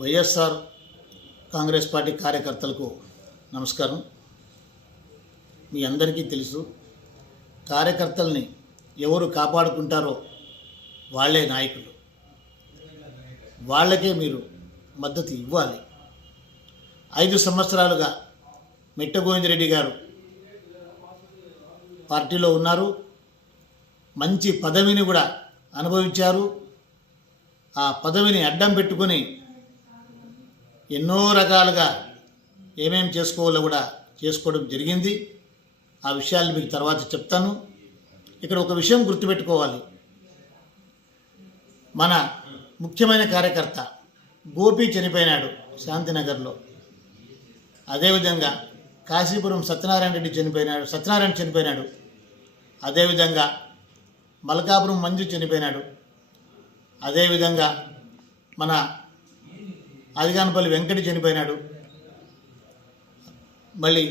YSR Congress party కార్యకర్తలకు నమస్కారం. మీ అందరికీ తెలుసు, కార్యకర్తల్ని ఎవరు కాపాడుకుంటారో వాళ్ళే నాయకులు. వాళ్ళకే మీరు మద్దతు ఇవ్వాలి. 5 సంవత్సరాలుగా మిట్ట గోవిందరెడ్డి గారు పార్టీలో ఉన్నారు. మంచి పదవిని కూడా అనుభవించారు. ఆ పదవిని అడ్డం పెట్టుకొని ఎన్నో రకాలుగా ఏమేం చేసుకోవాలో కూడా చేసుకోవడం జరిగింది. ఆ విషయాలు మీకు తర్వాత చెప్తాను. ఇక్కడ ఒక విషయం గుర్తుపెట్టుకోవాలి. మన ముఖ్యమైన కార్యకర్త గోపి చనిపోయినాడు శాంతినగర్లో. అదేవిధంగా కాశీపురం సత్యనారాయణ చనిపోయినాడు. అదేవిధంగా మల్కాపురం మంజు చనిపోయినాడు. అదేవిధంగా మన ఆదిగానపల్లి వెంకటి చనిపోయినాడు. మళ్ళీ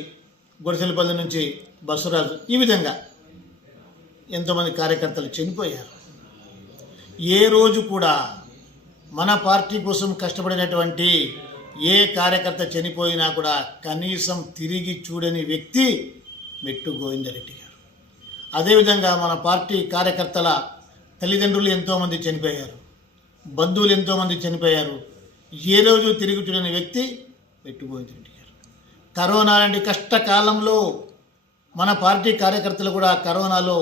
గుడిసెలపల్లి నుంచి బస్సురాజు, ఈ విధంగా ఎంతోమంది కార్యకర్తలు చనిపోయారు. ఏ రోజు కూడా మన పార్టీ కోసం కష్టపడినటువంటి ఏ కార్యకర్త చనిపోయినా కూడా కనీసం తిరిగి చూడని వ్యక్తి మెట్టు గోవిందరెడ్డి గారు. అదేవిధంగా మన పార్టీ కార్యకర్తల తల్లిదండ్రులు ఎంతోమంది చనిపోయారు, బంధువులు ఎంతోమంది చనిపోయారు. ఏ రోజు తిరిగి చూడని వ్యక్తి మెట్టు గోవిందరెడ్డి గారు. కరోనా లాంటి కష్టకాలంలో మన పార్టీ కార్యకర్తలు కూడా కరోనాలో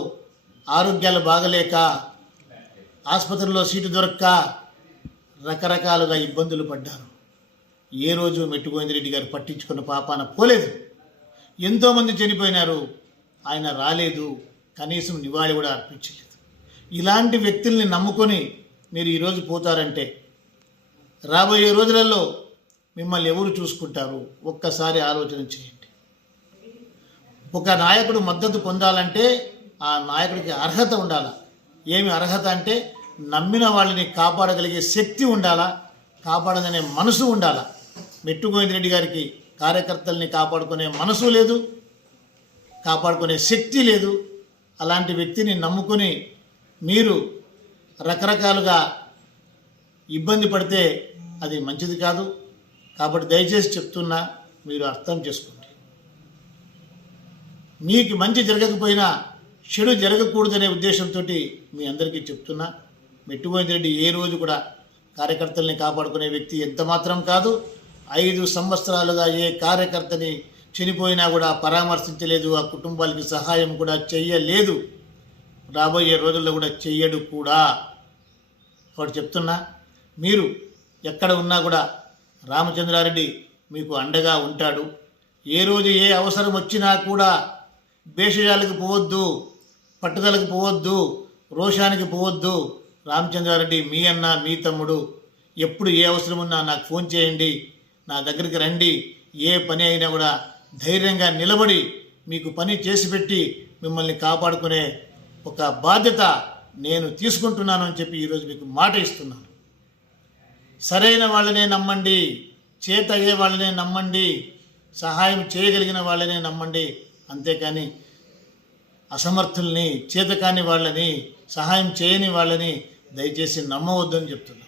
ఆరోగ్యాలు బాగలేక ఆసుపత్రిలో సీటు దొరక్క రకరకాలుగా ఇబ్బందులు పడ్డారు. ఏ రోజు మెట్టు గోవిందరెడ్డి గారు పట్టించుకున్న పాపాన పోలేదు. ఎంతోమంది చనిపోయినారు, ఆయన రాలేదు, కనీసం నివాళి కూడా అర్పించలేదు. ఇలాంటి వ్యక్తుల్ని నమ్ముకొని మీరు ఈరోజు పోతారంటే రాబోయే రోజులలో మిమ్మల్ని ఎవరు చూసుకుంటారు? ఒక్కసారి ఆలోచన చేయండి. ఒక నాయకుడు మద్దతు పొందాలంటే ఆ నాయకుడికి అర్హత ఉండాలా. ఏమి అర్హత అంటే నమ్మిన వాళ్ళని కాపాడగలిగే శక్తి ఉండాలా, కాపాడగనే మనసు ఉండాలా. మెట్టు గోవిందరెడ్డి గారికి కార్యకర్తల్ని కాపాడుకునే మనసు లేదు, కాపాడుకునే శక్తి లేదు. అలాంటి వ్యక్తిని నమ్ముకొని మీరు రకరకాలుగా ఇబ్బంది పడితే అది మంచిది కాదు. కాబట్టి దయచేసి చెప్తున్నా, మీరు అర్థం చేసుకోండి. మీకు మంచి జరగకపోయినా చెడు జరగకూడదనే ఉద్దేశంతో మీ అందరికీ చెప్తున్నా. మెట్టు గోవిందరెడ్డి ఏ రోజు కూడా కార్యకర్తల్ని కాపాడుకునే వ్యక్తి ఎంత మాత్రం కాదు. 5 సంవత్సరాలుగా ఏ కార్యకర్తని చనిపోయినా కూడా పరామర్శించలేదు, ఆ కుటుంబాలకి సహాయం కూడా చెయ్యలేదు, రాబోయే రోజుల్లో కూడా చెయ్యడు కూడా. కాబట్టి చెప్తున్నా, మీరు ఎక్కడ ఉన్నా కూడా రామచంద్రారెడ్డి మీకు అండగా ఉంటాడు. ఏ రోజు ఏ అవసరం వచ్చినా కూడా భేషజాలకు పోవద్దు, పట్టుదలకు పోవద్దు, రోషానికి పోవద్దు. రామచంద్రారెడ్డి మీ అన్న, మీ తమ్ముడు. ఎప్పుడు ఏ అవసరం ఉన్నా నాకు ఫోన్ చేయండి, నా దగ్గరికి రండి. ఏ పని అయినా కూడా ధైర్యంగా నిలబడి మీకు పని చేసి పెట్టి మిమ్మల్ని కాపాడుకునే ఒక బాధ్యత నేను తీసుకుంటున్నాను అని చెప్పి ఈరోజు మీకు మాట ఇస్తున్నాను. సరైన వాళ్ళనే నమ్మండి, చేత అయ్యే వాళ్ళనే నమ్మండి, సహాయం చేయగలిగిన వాళ్ళనే నమ్మండి. అంతేకాని అసమర్థుల్ని, చేతకాని వాళ్ళని, సహాయం చేయని వాళ్ళని దయచేసి నమ్మవద్దని చెప్తున్నాను.